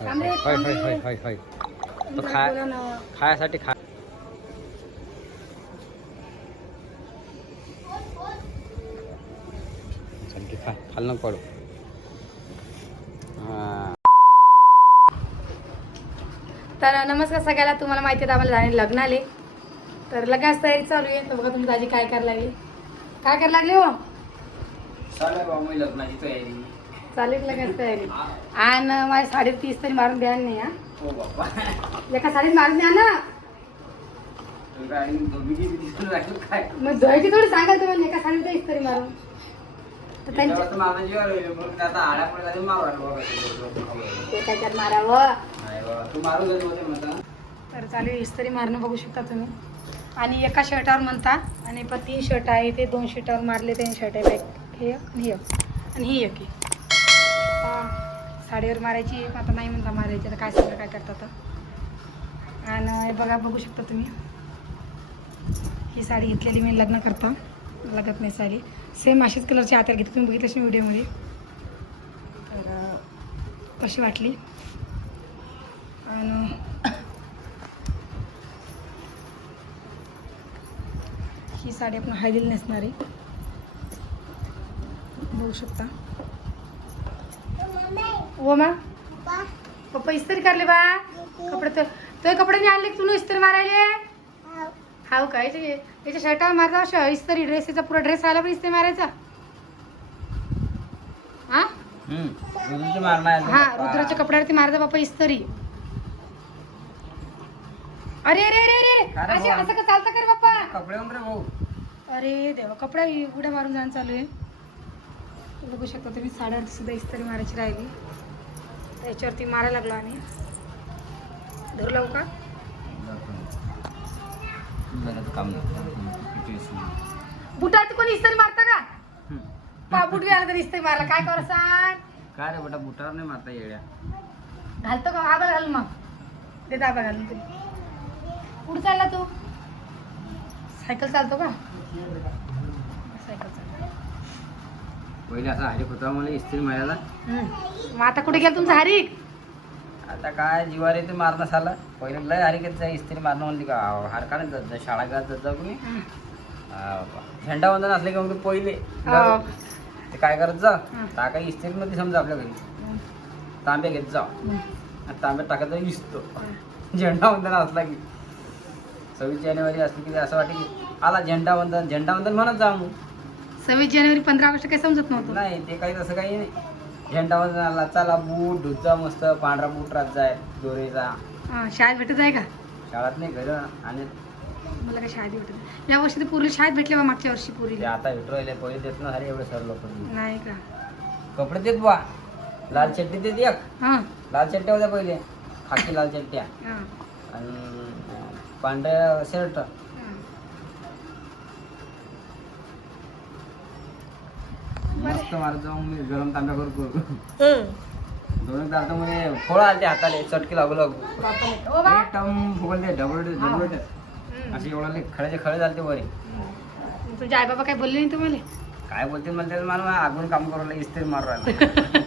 होय होय होय थांबरे. होय होय तो जरा खा. खायासाठी खाल नको पडू. तर नमस्कार सगळ्याला तुम्हाला माहिती आहे आम्हाला झाले लग्न आले. तर लग्नाची तयारी चालू आहे. तर बघा तुम्ही दाजी काय करायला लागले. काय करायला लागले हो? चालेल बाबा मी लग्नाची तयारी. चालेल लग्नाची तयारी? आणि माझी साडी तीस तरी मारून द्या नाही हा हो बाबा. एका साडीत मारून द्या ना. मग धुवायची थोडी सांगाल तुम्ही एका साडीत तीस तरी मारून. तर त्यांच्या. ते त्याच्यात मारावं तर चालू इस्त्री मारणं बघू शकता तुम्ही. आणि एका शर्टावर म्हणता आणि पण तीन शर्ट आहे ते दोन शर्टावर मारले तीन शर्ट आहे एक हे आणि हे एक. आणि ही एक साडीवर मारायची आता नाही म्हणता मारायची. आता काय सगळं काय करतात आणि हे बघा बघू शकता तुम्ही. ही साडी घेतलेली मी लग्न करता. लगत नाही साडी. सेम अशीच कलरची आतर घेतली तुम्ही बघितलं मी व्हिडिओमध्ये. तर कशी वाटली. आणि ही साडी आपण हळदीला नेसणार आहे. बघू शकता. हो मा. पप्पा. इस्त्री करले बा. कपडे तर तो कपडे नाही आणले का तू इस्त्री मारायले? हाव. का? याच्या याच्या शर्टावर मारता अशा इस्त्री ड्रेसचा पुरा ड्रेस आला पण इस्त्री मारायचा? हा? हा. रुद्राच्या कपड्यावरती मारता बाप्पा इस्त्री. अरे अरे अरे अरे अरे. असे का चालतं कर बाप्पा कपडे भाऊ. अरे देवा कपडा उड्या मारून जाणं चालू आहे. बघू शकता तुम्ही साड्यावरती सुद्धा इस्त्री मारायची राहिली. त्याच्यावरती मारायला लागलो आणि धरू लावू का? घरात काम नाही. बुटावरती कोणी इस्त्री मारता का? पा बुट आला तर इस्त्री मारला काय कर सांग? काय रे बेटा बुटावर नाही मारता येड्या. घालतो का? आबा घाल मग. ते दाबा घालून तरी. कुठं चालला तू? सायकल चालतो का? पहिले असा हरिक होता मला इस्त्री मारायला. हम्म. मग आता कुठे गेला तुमचा हरिक आता काय जीवार येते मारणं झालं पहिले लय हरिकेत जाय इस्त्री मारणं म्हणली का हार का नाही जात जा शाळा का जात जा कुणी. हम्म. झेंडा वंदन असले का मग पहिले. हो. ते काय करत जा. हं. टाका इस्त्री मध्ये समजा आपल्या घरी. हम्म. तांब्या घेत जा. हम्म. आणि तांब्यात टाकायचा विसतो झेंडा वंदन असला की. सव्वीस जानेवारी असली की असं वाटतं की आला झेंडा वंदन. झेंडा वंदन म्हणत जा मग. सव्वीस जानेवारी पंधरा ऑगस्ट काही समजत नव्हतं. नाही ते काही तसं काही नाही. झेंडा वंदन आला चला बूट धुतजा मस्त पांढरा बूट राहत जाय दोरेचा. हा, शाळेत भेटत आहे का? शाळात नाही घर आणि मला काय शाळेत भेटत. या वर्षी ते पूर्वी शाळेत भेटले बा मागच्या वर्षी ते पुरीला आता विठ्ठल पहिले देत ना अरे एवढे सर लोक. नाही का? कपडे देत बा. लाल चट्टी देत एक. हा. लाल चट्ट्या होत्या पहिले. खाकी लाल चट्ट्या हा, आणि पांढऱ्या शर्ट. मस्त मारत जाऊन मी गरम तांब्या करू करू दोन जाता मध्ये फोळा आलते हाताले चटकी लागू लागू. फुगलते डबल. डबल. असे एवढा खळेचे खळे झालते वरी. हम्म. तुझे आई बाबा काय बोलले नाही तुम्हाला? काय बोलते मला त्याला मला आगून काम करू लागले इस्त्री मारू राहिला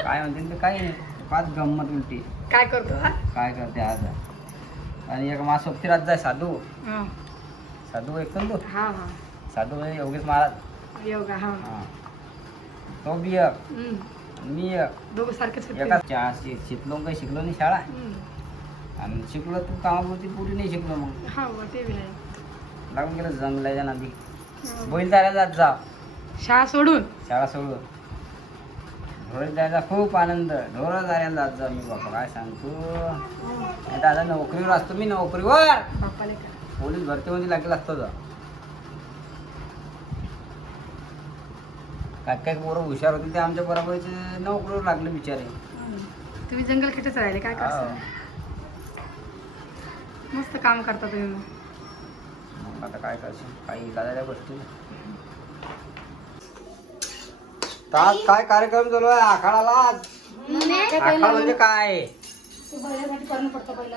काय म्हणते ते नाही. पाच गंमत उलटी. काय करतो? काय करते आज? आणि एक मा सोबती रात जाय साधू. साधू एक तो? हा साधू म्हणजे एवढीच महाराज. योगा हा. तो बी एक हम्म. मी एक दोघं सारखेच होते एका चहा शि- शिकलो काही शिकलो नाही शाळा. हम्म. आणि शिकलो तू कामापुरती पुरी नाही शिकलो मग. हा ते बी आहे. लागून गेलं जंगलाच्या नादी. हो. बैल जायला जात जा. शाळा सोडून? शाळा सोडून. ढोरात जायचा खूप आनंद. ढोरा जायला जात जा मी बाबा काय सांगतो? नाही आता नोकरीवर असतो मी नोकरीवर. बापाले का? पोलीस भरतीमध्ये लागेल असतो जा. काय काय पोरं हुशार होते ते आमच्या बरोबरचे नोकरीवर लागले बिचारे. तुम्ही जंगल खेटच राहिले काय. करता मस्त काम करता तुम्ही मग. मग आता काय करशील काही इलाजाच्या गोष्टी. आज काय कार्यक्रम चालू आहे? आखाडाला आज? आखाड म्हणजे काय? ते बैलासाठी करणं पडतं पहिलं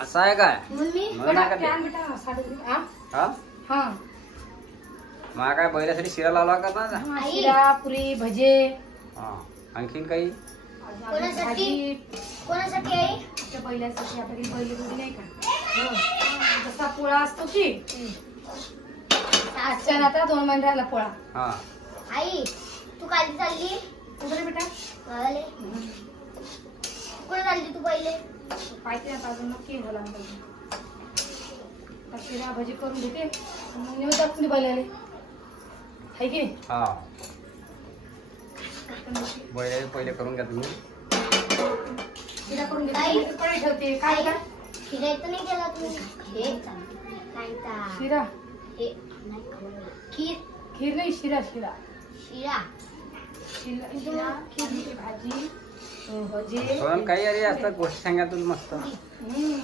असं आहे काय? ते? हा? हा. हा. मग काय बैलासाठी शिरा लावला का ना हा, शिरा पुरी भजे. हा. आणखीन काही? कोणासाठी? भाजी कोणासाठी आई? आपल्या बैलासाठी. आपल्याकडे बैल जोडी नाही का? जसा पोळा असतो की? आजच्या आता दोन महिने राहिला पोळा. हा. आई तू काली चालली? कुठे रे बेटा? गावाले. कुठे चालली तू पहिले? पाहिजे आता अजून नक्की झाला शिरा भजी करून घेते मग नेऊन टाकून दे बैलाले. हाय की? नाही? हा पहिले करून घ्या तुम्ही. शिरा करून. घेते कढई ठेवते. काय का खिरायचं नाही केला तुम्ही? हे शिरा? हे नाही खाऊ. खीर. खीर नाही शिरा शिरा. शिरा. शिरा शिरा खीरची भाजी अं, भजे. पण काही अरे असतात गोष्टी सांगा तुला मस्त. हम्म.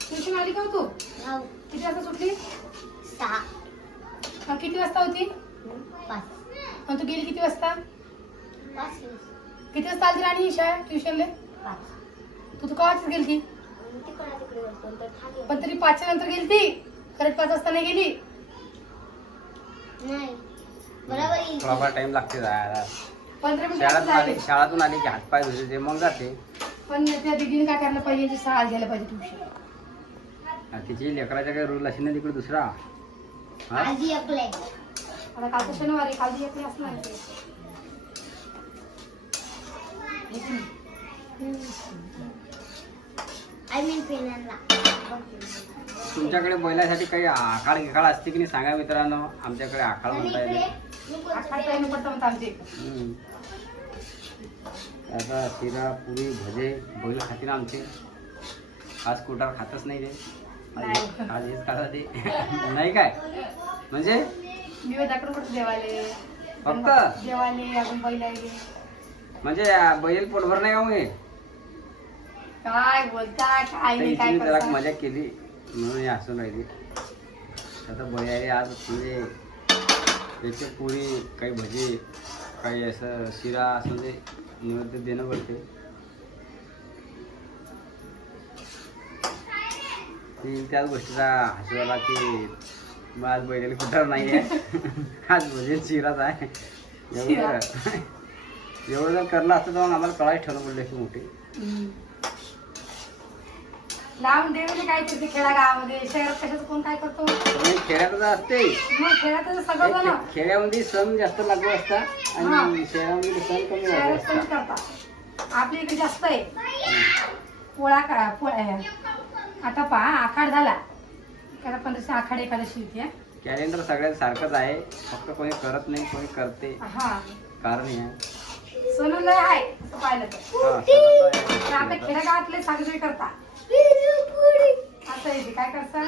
ट्युशन आली का हो तू किती वाजता सुटली? सहा. मग किती वाजता होती? पाच. मग तू गेली किती वाजता? पाच किती वाजता आली राणी शाळा ट्युशनले? पाच. तू तू कवाच गेली ती तिकडे तिकडे वरतून तर थांबलो. पण तरी पाचच्या नंतर गेली ती करेक्ट पाच वाजता नाही गेली? नाही. बरोबर येईल. थोडाफार टाइम लागते जायला. पंधरा शाळातून आली शाळातून आली की हातपाय धुते ते मग जाते. पण त्या दिदीने काय करायला पाहिजे सहा घ्यायला पाहिजे ट्युशन आणि तिची लेकराच्या काही रूल असेल ना तिकडे दुसरा. हा? आजी आता कालचा शनिवार आहे काल येत नाही असणार तुमच्याकडे बैलासाठी काही आखाड गिखाड असते की नाही सांगा मित्रांनो? आमच्याकडे आखाड आणि म्हणता येते पडतं. आता शिरा पुरी भजे बैल खातील आमचे. आज कुटार खातच नाही ते. आज नाही. हेच- आज हेच खाता ते. नाही काय? म्हणजे? कुठं देवाले? फक्त? देवाले अजून बैलाले. म्हणजे आ, बैल पोटभर नाही का मग हे? काय बोलता? काय नाही काय जरा करता? मजा केली. म्हणून हे हसून राहिली. आता बैलाले आज म्हणजे त्याची पुरी काही भजी काही असं शिरा असं म्हणजे निवेद्य देणं पडते ती त्याच गोष्टीचा हसू आला की मग आज बैलाला कुठं नाही आहे. आज भजी शिराच आहे. एवढं एवढं जर करलं असतं मग आम्हाला कळायच ठेवणं पडली अशी मोठी. लावून म्हणजे काय करते खेळा गावामध्ये? शहरात कशाचं कोण काय करतो? असते मग खेळात सगळं झालं खे- खेड्यामध्ये सण जास्त लागू असतात आणि. शहरामध्ये सण कमी लागू शहरात कमी असतात करतात. आपल्या इकडे जास्त आहे. पोळा करा पोळ्या. आता पहा आखाड झाला. एखादा पंधराशे आखाड एकादशी हा. कॅलेंडर सगळ्यात सारखंच आहे. फक्त कोणी करत नाही कोणी करते. हा. कारण हे आहे. सोनूला आहे असं पाहिलं तर. हा, आपल्या आहे. खेडेगावातले साजरे करतात असं आहे ते. काय करता?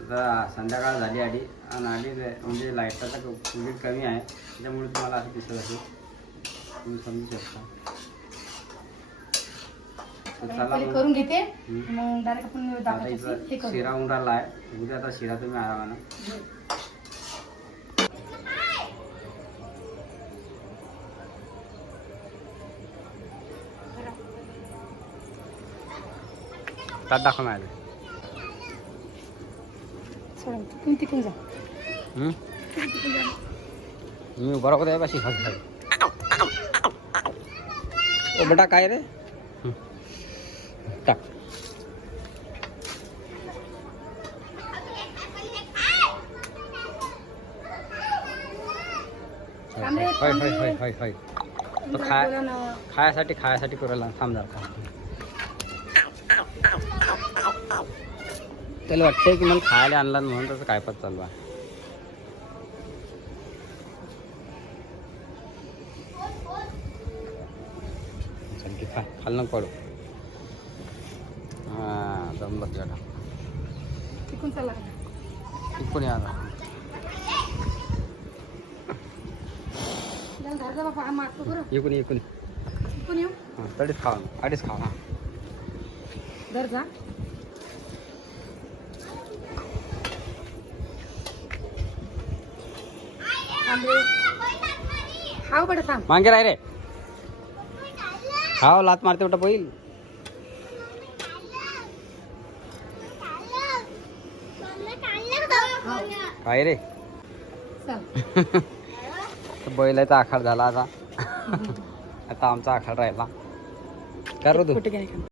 आता संध्याकाळ झाली आली आणि आली रे- म्हणजे लाईटाचा कमी आहे. त्याच्यामुळे तुम्हाला असं दिसत असेल. तुम्ही समजू शकता. चला पहिले मग. करून घेते. हम्म. मग डायरेक्ट आपण आता दाखवायचं हे इथं शिरा उंडाला आहे. उद्या आता शिरा तुम्ही आरामानं ताट दाखव मॅडम सोडून तिकून तिकून जा. मी राहू द्या पाशी ओ बेटा काय रे. टाक होय होय. होय होय होय तो खाय. खायासाठी खायासाठी करायला थांब जरा त्याला वाटतंय की मला खायला आणला म्हणून त्याचं काय पत चालू आहे. की खाल नको पडू तिकून चला. इकडून हा बरं. इकडून ये, इकडून हां तडीच खावा अडीच खावा. धर जा. थांब रे हाव बडा थांब. मागे राय रे. हाव लात मारते बेटा बैल. काय रे. बैलाचा आखाड झाला आता. आता आमचा आखाड राहिला. का रे तू.